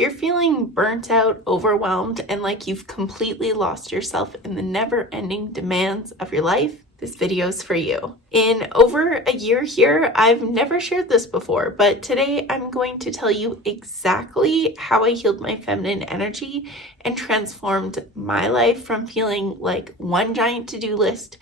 you're feeling burnt out, overwhelmed, and like you've completely lost yourself in the never-ending demands of your life, this video is for you. In over a year here, I've never shared this before, but today I'm going to tell you exactly how I healed my feminine energy and transformed my life from feeling like one giant to-do list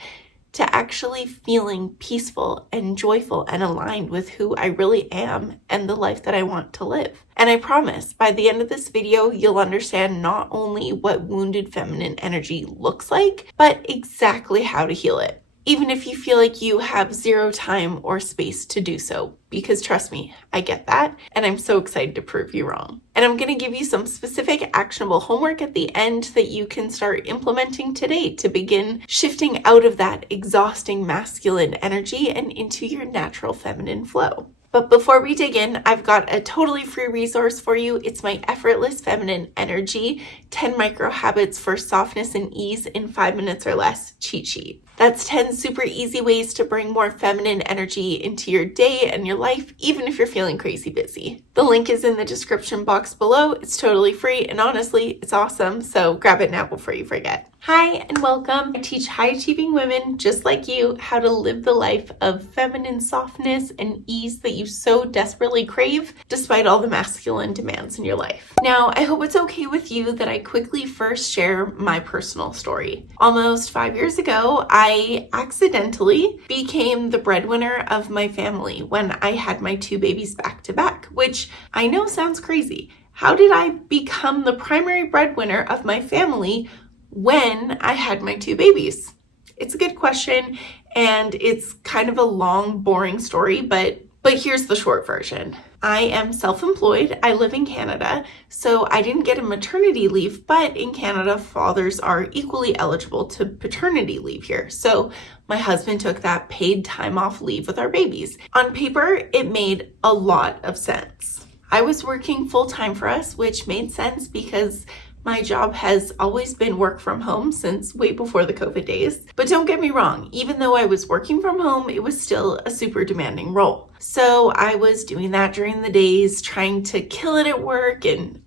to actually feeling peaceful and joyful and aligned with who I really am and the life that I want to live. And I promise by the end of this video, you'll understand not only what wounded feminine energy looks like, but exactly how to heal it, even if you feel like you have zero time or space to do so, because trust me, I get that, and I'm so excited to prove you wrong. And I'm going to give you some specific actionable homework at the end that you can start implementing today to begin shifting out of that exhausting masculine energy and into your natural feminine flow. But before we dig in, I've got a totally free resource for you. It's my Effortless Feminine Energy 10 Micro Habits for Softness and Ease in 5 minutes or less cheat sheet. That's 10 super easy ways to bring more feminine energy into your day and your life, even if you're feeling crazy busy. The link is in the description box below. It's totally free, and honestly, it's awesome, so grab it now before you forget. Hi, and welcome. I teach high-achieving women just like you how to live the life of feminine softness and ease that you so desperately crave, despite all the masculine demands in your life. Now, I hope it's okay with you that I quickly first share my personal story. Almost 5 years ago, I accidentally became the breadwinner of my family when I had my 2 babies back to back, which I know sounds crazy. How did I become the primary breadwinner of my family when I had my 2 babies? It's a good question, and it's kind of a long, boring story, but here's the short version. I am self-employed. I live in Canada, so I didn't get a maternity leave, but in Canada, fathers are equally eligible to paternity leave here. So my husband took that paid time off leave with our babies. On paper, it made a lot of sense. I was working full-time for us, which made sense because my job has always been work from home since way before the COVID days. But don't get me wrong, even though I was working from home, it was still a super demanding role. So I was doing that during the days, trying to kill it at work and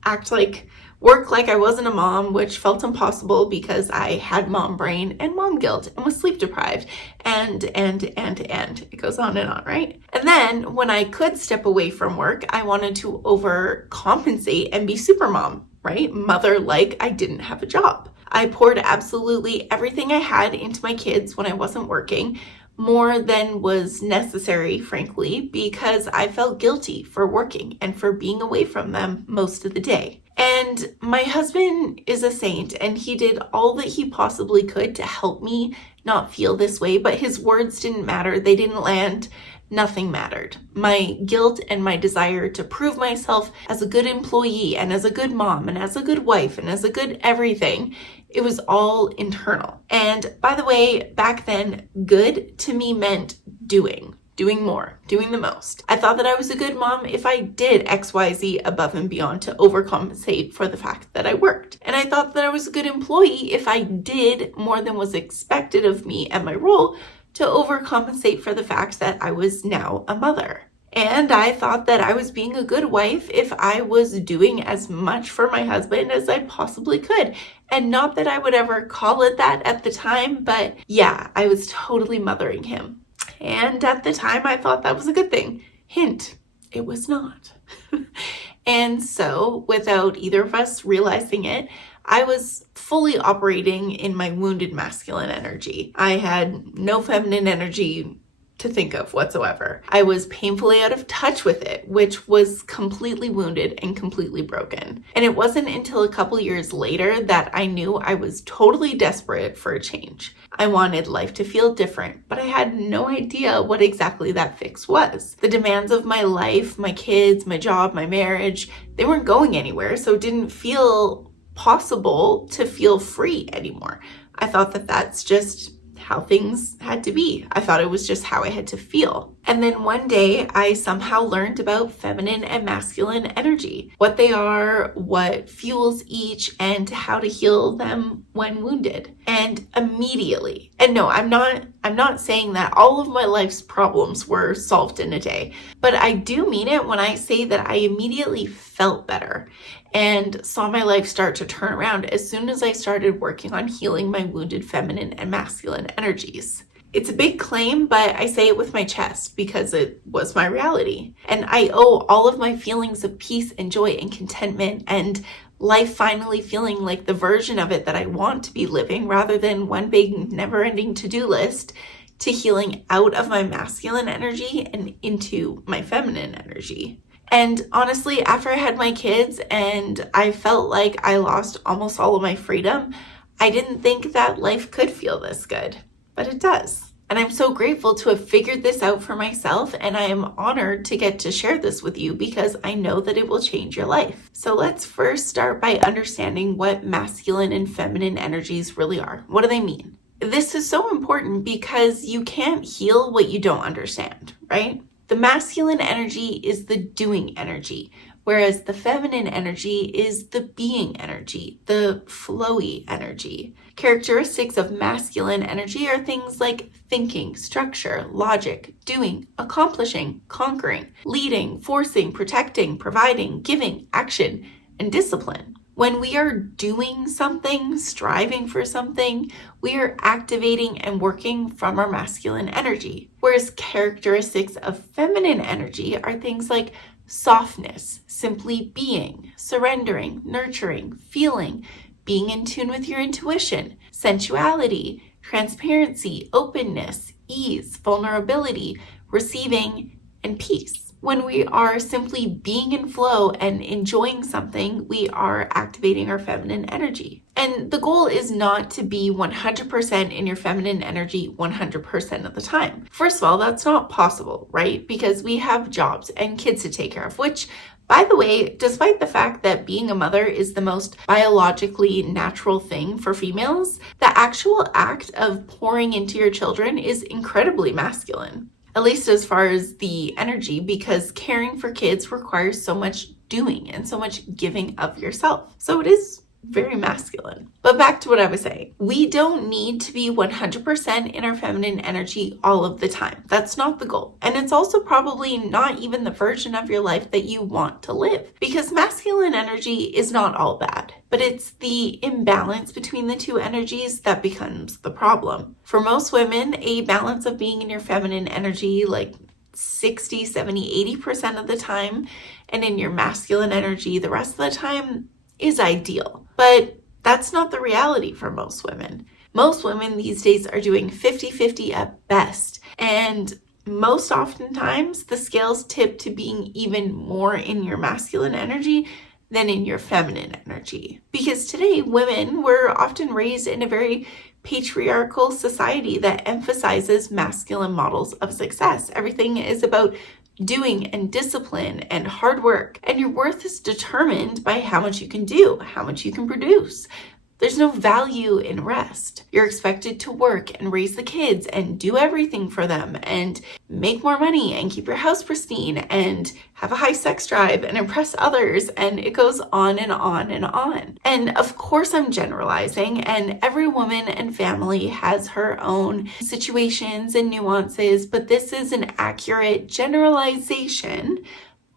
work like I wasn't a mom, which felt impossible because I had mom brain and mom guilt and was sleep deprived and it goes on and on, right? And then when I could step away from work, I wanted to overcompensate and be super mom, right? Mother like I didn't have a job. I poured absolutely everything I had into my kids when I wasn't working, more than was necessary, frankly, because I felt guilty for working and for being away from them most of the day. And my husband is a saint, and he did all that he possibly could to help me not feel this way, but his words didn't matter. They didn't land. Nothing mattered. My guilt and my desire to prove myself as a good employee and as a good mom and as a good wife and as a good everything, it was all internal. And by the way, back then, good to me meant doing more, doing the most. I thought that I was a good mom if I did XYZ above and beyond to overcompensate for the fact that I worked. And I thought that I was a good employee if I did more than was expected of me and my role to overcompensate for the fact that I was now a mother. And I thought that I was being a good wife if I was doing as much for my husband as I possibly could. And not that I would ever call it that at the time, but yeah, I was totally mothering him. And at the time, I thought that was a good thing. Hint, it was not. And so, without either of us realizing it, I was fully operating in my wounded masculine energy. I had no feminine energy to think of whatsoever. I was painfully out of touch with it, which was completely wounded and completely broken. And it wasn't until a couple years later that I knew I was totally desperate for a change. I wanted life to feel different, but I had no idea what exactly that fix was. The demands of my life, my kids, my job, my marriage, they weren't going anywhere, so it didn't feel possible to feel free anymore. I thought that that's just how things had to be. I thought it was just how I had to feel. And then one day I somehow learned about feminine and masculine energy, what they are, what fuels each, and how to heal them when wounded. And immediately, and no, I'm not saying that all of my life's problems were solved in a day, but I do mean it when I say that I immediately felt better. and saw my life start to turn around as soon as I started working on healing my wounded feminine and masculine energies. It's a big claim, but I say it with my chest because it was my reality. And I owe all of my feelings of peace and joy and contentment and life finally feeling like the version of it that I want to be living rather than one big never-ending to-do list to healing out of my masculine energy and into my feminine energy. And honestly, after I had my kids and I felt like I lost almost all of my freedom, I didn't think that life could feel this good, but it does. And I'm so grateful to have figured this out for myself, and I am honored to get to share this with you because I know that it will change your life. So let's first start by understanding what masculine and feminine energies really are. What do they mean? This is so important because you can't heal what you don't understand, right? The masculine energy is the doing energy, whereas the feminine energy is the being energy, the flowy energy. Characteristics of masculine energy are things like thinking, structure, logic, doing, accomplishing, conquering, leading, forcing, protecting, providing, giving, action, and discipline. When we are doing something, striving for something, we are activating and working from our masculine energy. Whereas characteristics of feminine energy are things like softness, simply being, surrendering, nurturing, feeling, being in tune with your intuition, sensuality, transparency, openness, ease, vulnerability, receiving, and peace. When we are simply being in flow and enjoying something, we are activating our feminine energy. And the goal is not to be 100% in your feminine energy 100% of the time. First of all, that's not possible, right? Because we have jobs and kids to take care of, which, by the way, despite the fact that being a mother is the most biologically natural thing for females, the actual act of pouring into your children is incredibly masculine. At least as far as the energy, because caring for kids requires so much doing and so much giving of yourself. So it is very masculine. But back to what I was saying. We don't need to be 100% in our feminine energy all of the time. That's not the goal. And it's also probably not even the version of your life that you want to live, because masculine energy is not all bad. But it's the imbalance between the two energies that becomes the problem. For most women, a balance of being in your feminine energy like 60, 70, 80% of the time, and in your masculine energy the rest of the time is ideal. But that's not the reality for most women. Most women these days are doing 50-50 at best. And most oftentimes the scales tip to being even more in your masculine energy than in your feminine energy. Because today, women were often raised in a very patriarchal society that emphasizes masculine models of success. Everything is about doing and discipline and hard work. And your worth is determined by how much you can do, how much you can produce. There's no value in rest. You're expected to work and raise the kids and do everything for them and make more money and keep your house pristine and have a high sex drive and impress others, and it goes on and on and on. And of course I'm generalizing, and every woman and family has her own situations and nuances, but this is an accurate generalization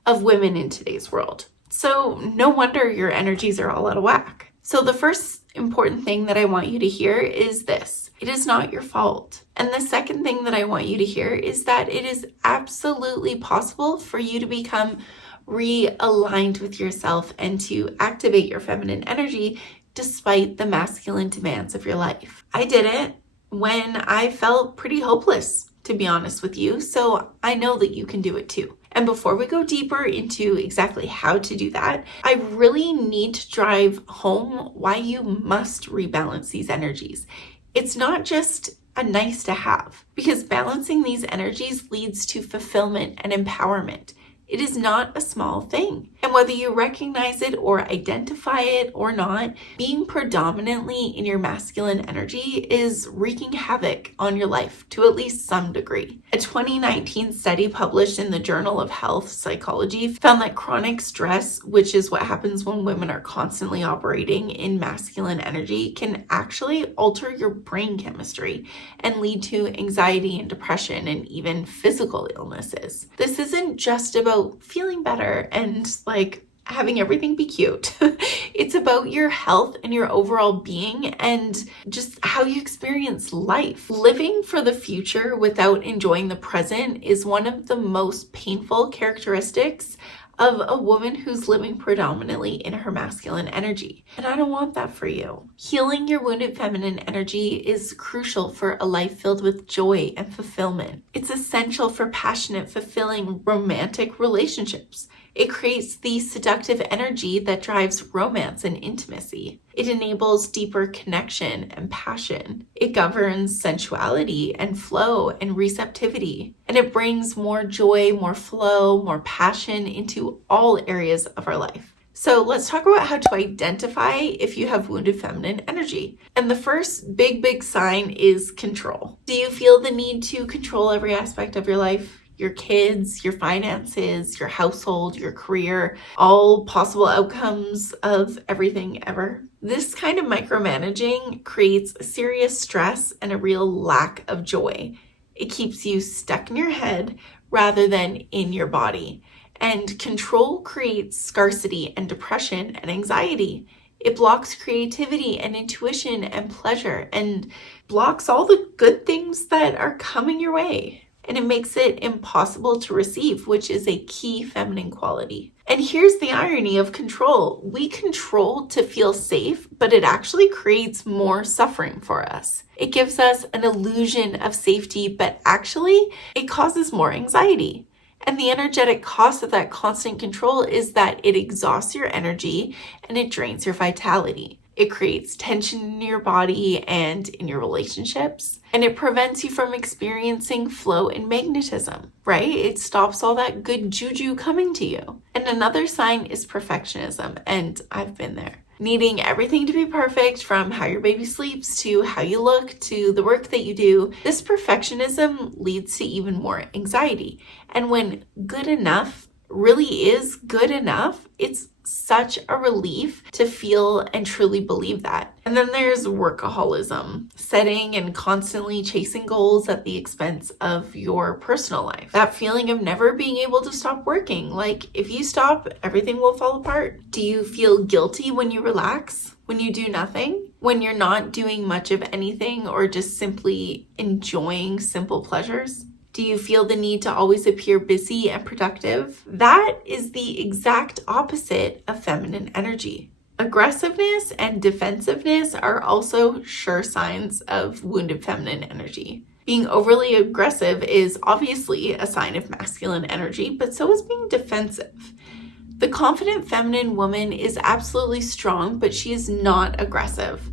of women in today's world. So no wonder your energies are all out of whack. So the first important thing that I want you to hear is this: it is not your fault. And the second thing that I want you to hear is that it is absolutely possible for you to become realigned with yourself and to activate your feminine energy despite the masculine demands of your life. I did it when I felt pretty hopeless, to be honest with you, so I know that you can do it too. And before we go deeper into exactly how to do that, I really need to drive home why you must rebalance these energies. It's not just a nice to have, because balancing these energies leads to fulfillment and empowerment. It is not a small thing. And whether you recognize it or identify it or not, being predominantly in your masculine energy is wreaking havoc on your life to at least some degree. A 2019 study published in the Journal of Health Psychology found that chronic stress, which is what happens when women are constantly operating in masculine energy, can actually alter your brain chemistry and lead to anxiety and depression and even physical illnesses. This isn't just about feeling better and like having everything be cute. It's about your health and your overall being and just how you experience life. Living for the future without enjoying the present is one of the most painful characteristics of a woman who's living predominantly in her masculine energy. And I don't want that for you. Healing your wounded feminine energy is crucial for a life filled with joy and fulfillment. It's essential for passionate, fulfilling romantic relationships. It creates the seductive energy that drives romance and intimacy. It enables deeper connection and passion. It governs sensuality and flow and receptivity. And it brings more joy, more flow, more passion into all areas of our life. So let's talk about how to identify if you have wounded feminine energy. And the first big sign is control. Do you feel the need to control every aspect of your life? Your kids, your finances, your household, your career, all possible outcomes of everything ever. This kind of micromanaging creates serious stress and a real lack of joy. It keeps you stuck in your head rather than in your body. And control creates scarcity and depression and anxiety. It blocks creativity and intuition and pleasure and blocks all the good things that are coming your way. And it makes it impossible to receive, which is a key feminine quality. And here's the irony of control. We control to feel safe, but it actually creates more suffering for us. It gives us an illusion of safety, but actually it causes more anxiety. And the energetic cost of that constant control is that it exhausts your energy and it drains your vitality. It creates tension in your body and in your relationships, and it prevents you from experiencing flow and magnetism, right? It stops all that good juju coming to you. And another sign is perfectionism, and I've been there. Needing everything to be perfect, from how your baby sleeps to how you look to the work that you do. This perfectionism leads to even more anxiety. And when good enough really is good enough, it's such a relief to feel and truly believe that. And then there's workaholism, setting and constantly chasing goals at the expense of your personal life. That feeling of never being able to stop working, like if you stop, everything will fall apart. Do you feel guilty when you relax? When you do nothing? When you're not doing much of anything or just simply enjoying simple pleasures? Do you feel the need to always appear busy and productive? That is the exact opposite of feminine energy. Aggressiveness and defensiveness are also sure signs of wounded feminine energy. Being overly aggressive is obviously a sign of masculine energy, but so is being defensive. The confident feminine woman is absolutely strong, but she is not aggressive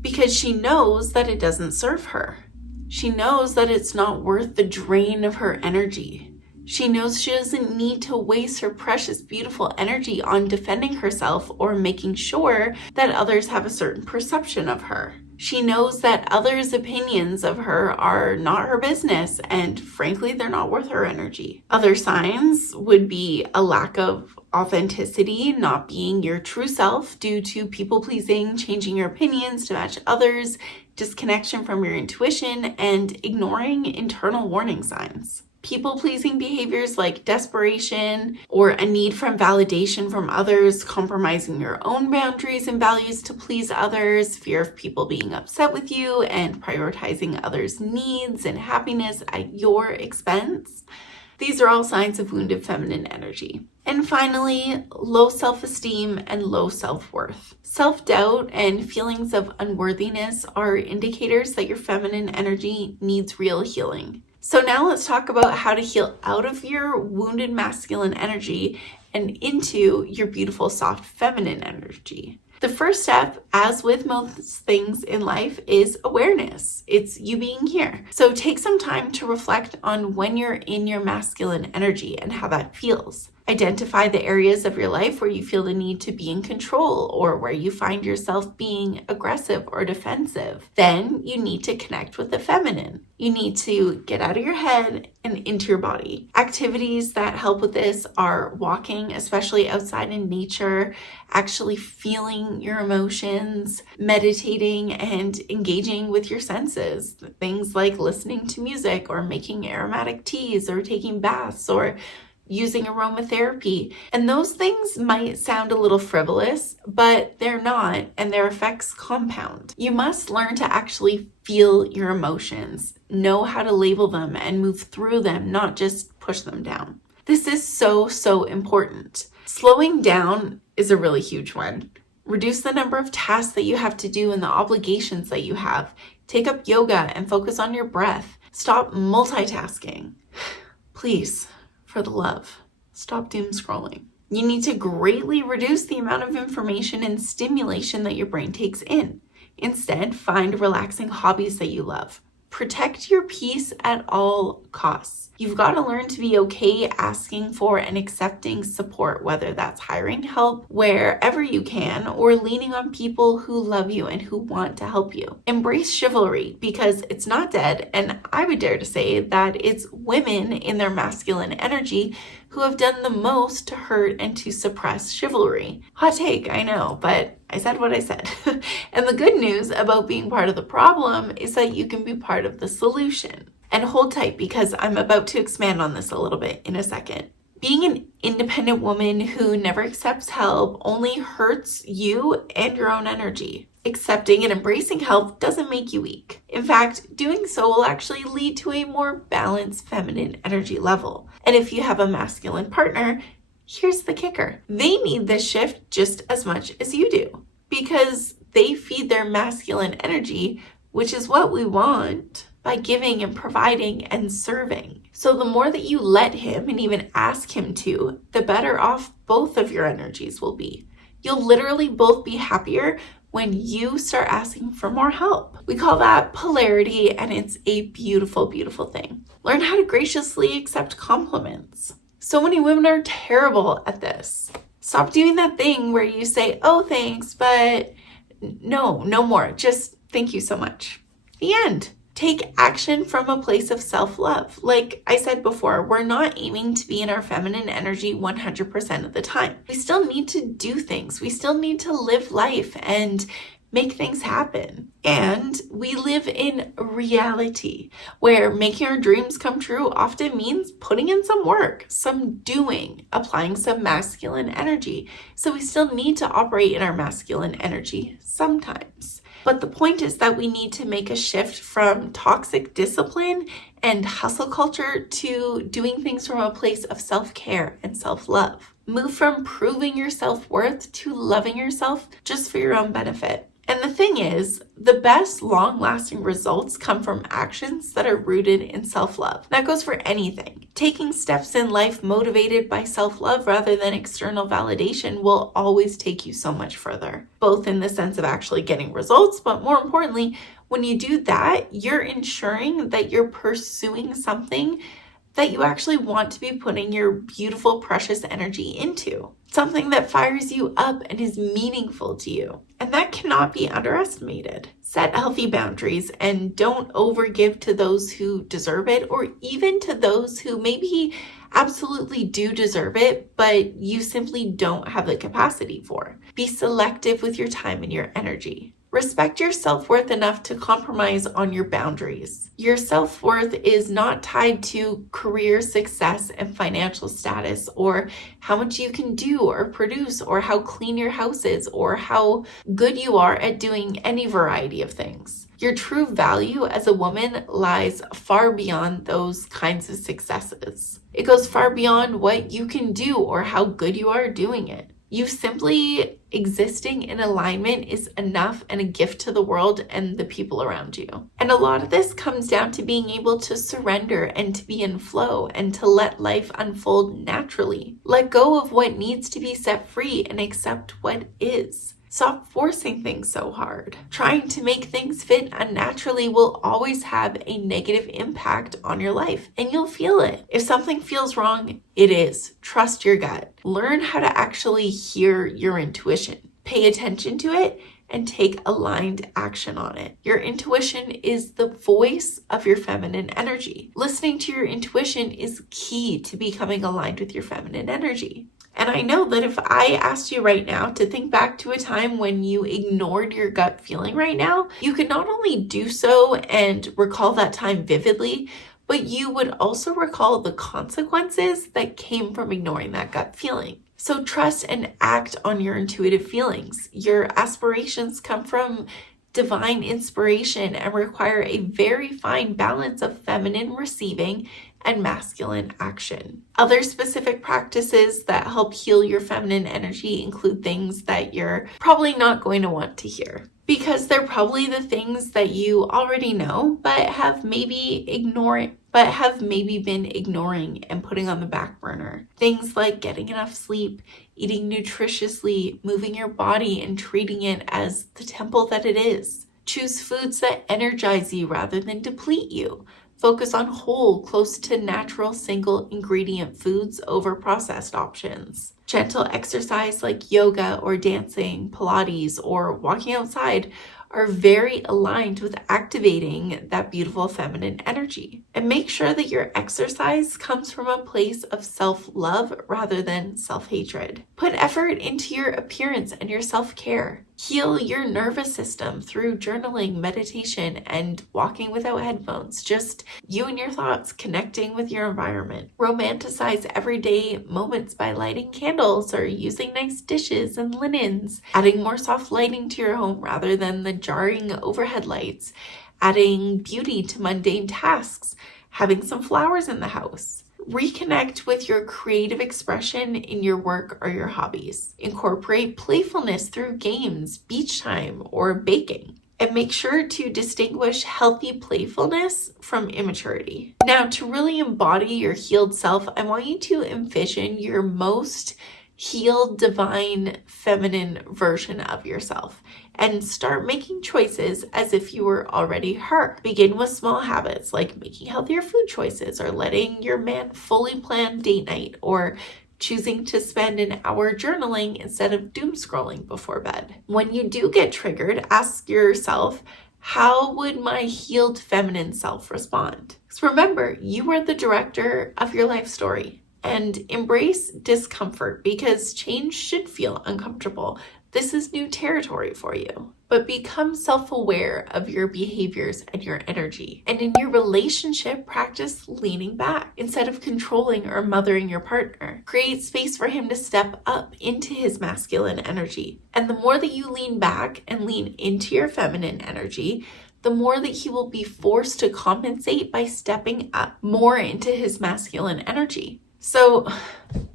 because she knows that it doesn't serve her. She knows that it's not worth the drain of her energy. She knows she doesn't need to waste her precious, beautiful energy on defending herself or making sure that others have a certain perception of her. She knows that others' opinions of her are not her business, and frankly, they're not worth her energy. Other signs would be a lack of authenticity, not being your true self due to people-pleasing, changing your opinions to match others, disconnection from your intuition, and ignoring internal warning signs. People-pleasing behaviors like desperation or a need for validation from others, compromising your own boundaries and values to please others, fear of people being upset with you, and prioritizing others' needs and happiness at your expense. These are all signs of wounded feminine energy. And finally, low self-esteem and low self-worth. Self-doubt and feelings of unworthiness are indicators that your feminine energy needs real healing. So now let's talk about how to heal out of your wounded masculine energy and into your beautiful soft feminine energy. The first step, as with most things in life, is awareness. It's you being here. So take some time to reflect on when you're in your masculine energy and how that feels. Identify the areas of your life where you feel the need to be in control or where you find yourself being aggressive or defensive. Then you need to connect with the feminine. You need to get out of your head and into your body. Activities that help with this are walking, especially outside in nature, actually feeling your emotions, meditating, and engaging with your senses. Things like listening to music or making aromatic teas or taking baths or using aromatherapy. And those things might sound a little frivolous, but they're not, and their effects compound. You must learn to actually feel your emotions, know how to label them and move through them, not just push them down. This is so important. Slowing down is a really huge one. Reduce the number of tasks that you have to do and the obligations that you have. Take up yoga and focus on your breath. Stop multitasking. Please, for the love, stop doom scrolling. You need to greatly reduce the amount of information and stimulation that your brain takes in. Instead, find relaxing hobbies that you love. Protect your peace at all costs. You've got to learn to be okay asking for and accepting support, whether that's hiring help wherever you can or leaning on people who love you and who want to help you. Embrace chivalry because it's not dead, and I would dare to say that it's women in their masculine energy who have done the most to hurt and to suppress chivalry. Hot take, I know, but I said what I said. And the good news about being part of the problem is that you can be part of the solution. And hold tight because I'm about to expand on this a little bit in a second. Being an independent woman who never accepts help only hurts you and your own energy. Accepting and embracing help doesn't make you weak. In fact, doing so will actually lead to a more balanced feminine energy level. And if you have a masculine partner, here's the kicker. They need this shift just as much as you do because they feed their masculine energy, which is what we want, by giving and providing and serving. So the more that you let him and even ask him to, the better off both of your energies will be. You'll literally both be happier when you start asking for more help. We call that polarity, and it's a beautiful, beautiful thing. Learn how to graciously accept compliments. So many women are terrible at this. Stop doing that thing where you say, oh, thanks, but no more. Just thank you so much. The end. Take action from a place of self-love. Like I said before, we're not aiming to be in our feminine energy 100% of the time. We still need to do things. We still need to live life and make things happen. And we live in reality where making our dreams come true often means putting in some work, some doing, applying some masculine energy. So we still need to operate in our masculine energy sometimes. But the point is that we need to make a shift from toxic discipline and hustle culture to doing things from a place of self-care and self-love. Move from proving your self-worth to loving yourself just for your own benefit. And the thing is, the best long-lasting results come from actions that are rooted in self-love. That goes for anything. Taking steps in life motivated by self-love rather than external validation will always take you so much further, both in the sense of actually getting results, but more importantly, when you do that, you're ensuring that you're pursuing something that you actually want to be putting your beautiful, precious energy into. Something that fires you up and is meaningful to you. And that cannot be underestimated. Set healthy boundaries and don't overgive to those who deserve it or even to those who maybe absolutely do deserve it, but you simply don't have the capacity for. Be selective with your time and your energy. Respect your self-worth enough to compromise on your boundaries. Your self-worth is not tied to career success and financial status or how much you can do or produce or how clean your house is or how good you are at doing any variety of things. Your true value as a woman lies far beyond those kinds of successes. It goes far beyond what you can do or how good you are doing it. You simply existing in alignment is enough and a gift to the world and the people around you. And a lot of this comes down to being able to surrender and to be in flow and to let life unfold naturally. Let go of what needs to be set free and accept what is. Stop forcing things so hard. Trying to make things fit unnaturally will always have a negative impact on your life, and you'll feel it. If something feels wrong, it is. Trust your gut. Learn how to actually hear your intuition. Pay attention to it and take aligned action on it. Your intuition is the voice of your feminine energy. Listening to your intuition is key to becoming aligned with your feminine energy. And I know that if I asked you right now to think back to a time when you ignored your gut feeling right now, you could not only do so and recall that time vividly, but you would also recall the consequences that came from ignoring that gut feeling. So trust and act on your intuitive feelings. Your aspirations come from divine inspiration and require a very fine balance of feminine receiving and masculine action. Other specific practices that help heal your feminine energy include things that you're probably not going to want to hear, because they're probably the things that you already know, but have maybe been ignoring and putting on the back burner. Things like getting enough sleep, eating nutritiously, moving your body and treating it as the temple that it is. Choose foods that energize you rather than deplete you. Focus on whole, close to natural, single ingredient foods over processed options. Gentle exercise like yoga or dancing, Pilates, or walking outside are very aligned with activating that beautiful feminine energy. And make sure that your exercise comes from a place of self-love rather than self-hatred. Put effort into your appearance and your self-care. Heal your nervous system through journaling, meditation, and walking without headphones. Just you and your thoughts connecting with your environment. Romanticize everyday moments by lighting candles or using nice dishes and linens. Adding more soft lighting to your home rather than the jarring overhead lights. Adding beauty to mundane tasks. Having some flowers in the house. Reconnect with your creative expression in your work or your hobbies. Incorporate playfulness through games, beach time, or baking. And make sure to distinguish healthy playfulness from immaturity. Now, to really embody your healed self, I want you to envision your most healed, divine, feminine version of yourself and start making choices as if you were already her. Begin with small habits like making healthier food choices or letting your man fully plan date night or choosing to spend an hour journaling instead of doom scrolling before bed. When you do get triggered, ask yourself, how would my healed feminine self respond? Because remember, you are the director of your life story. And embrace discomfort because change should feel uncomfortable. This is new territory for you. But become self-aware of your behaviors and your energy. And in your relationship, practice leaning back instead of controlling or mothering your partner. Create space for him to step up into his masculine energy. And the more that you lean back and lean into your feminine energy, the more that he will be forced to compensate by stepping up more into his masculine energy. So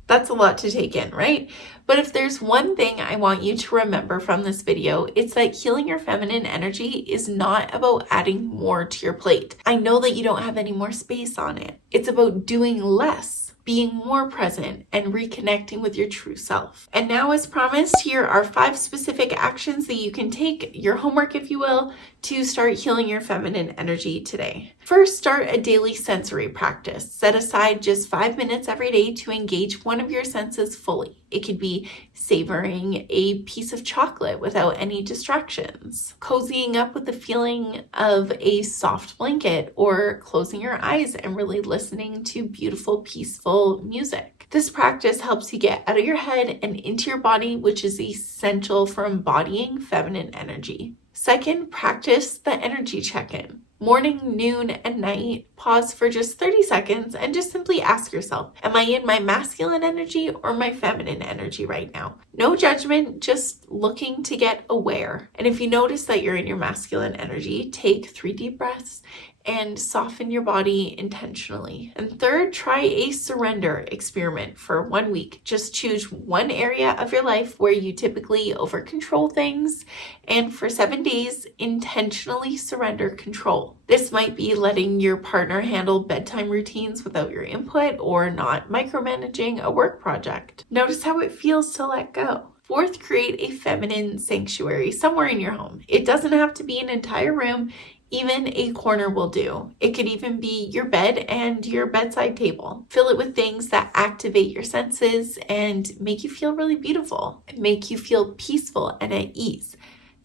that's a lot to take in, right? But if there's one thing I want you to remember from this video, it's that healing your feminine energy is not about adding more to your plate. I know that you don't have any more space on it. It's about doing less, being more present, and reconnecting with your true self. And now, as promised, here are 5 specific actions that you can take, your homework if you will, to start healing your feminine energy today. First, start a daily sensory practice. Set aside just 5 minutes every day to engage one of your senses fully. It could be savoring a piece of chocolate without any distractions, cozying up with the feeling of a soft blanket, or closing your eyes and really listening to beautiful, peaceful music. This practice helps you get out of your head and into your body, which is essential for embodying feminine energy. Second, practice the energy check-in. Morning, noon, and night, pause for just 30 seconds and just simply ask yourself, am I in my masculine energy or my feminine energy right now? No judgment, just looking to get aware. And if you notice that you're in your masculine energy, take 3 deep breaths and soften your body intentionally. And third, try a surrender experiment for 1 week. Just choose one area of your life where you typically over control things, and for 7 days, intentionally surrender control. This might be letting your partner handle bedtime routines without your input, or not micromanaging a work project. Notice how it feels to let go. Fourth, create a feminine sanctuary somewhere in your home. It doesn't have to be an entire room. Even a corner will do. It could even be your bed and your bedside table. Fill it with things that activate your senses and make you feel really beautiful, and make you feel peaceful and at ease.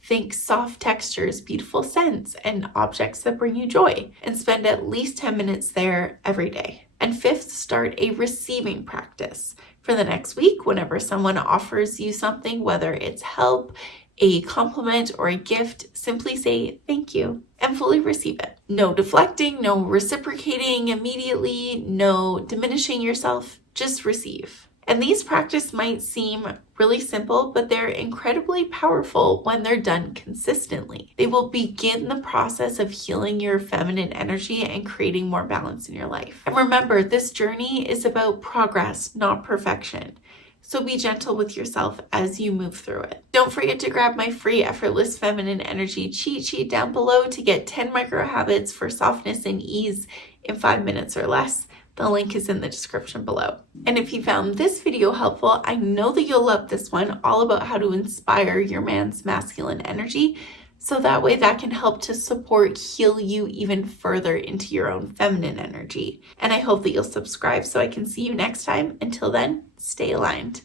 Think soft textures, beautiful scents, and objects that bring you joy, and spend at least 10 minutes there every day. And fifth, start a receiving practice. For the next week, whenever someone offers you something, whether it's help, a compliment or a gift, simply say thank you and fully receive it. No deflecting, no reciprocating immediately, no diminishing yourself, just receive. And these practices might seem really simple, but they're incredibly powerful when they're done consistently. They will begin the process of healing your feminine energy and creating more balance in your life. And remember, this journey is about progress, not perfection. So be gentle with yourself as you move through it. Don't forget to grab my free Effortless Feminine Energy cheat sheet down below to get 10 micro habits for softness and ease in 5 minutes or less. The link is in the description below. And if you found this video helpful, I know that you'll love this one, all about how to inspire your man's masculine energy. So that way that can help to heal you even further into your own feminine energy. And I hope that you'll subscribe so I can see you next time. Until then, stay aligned.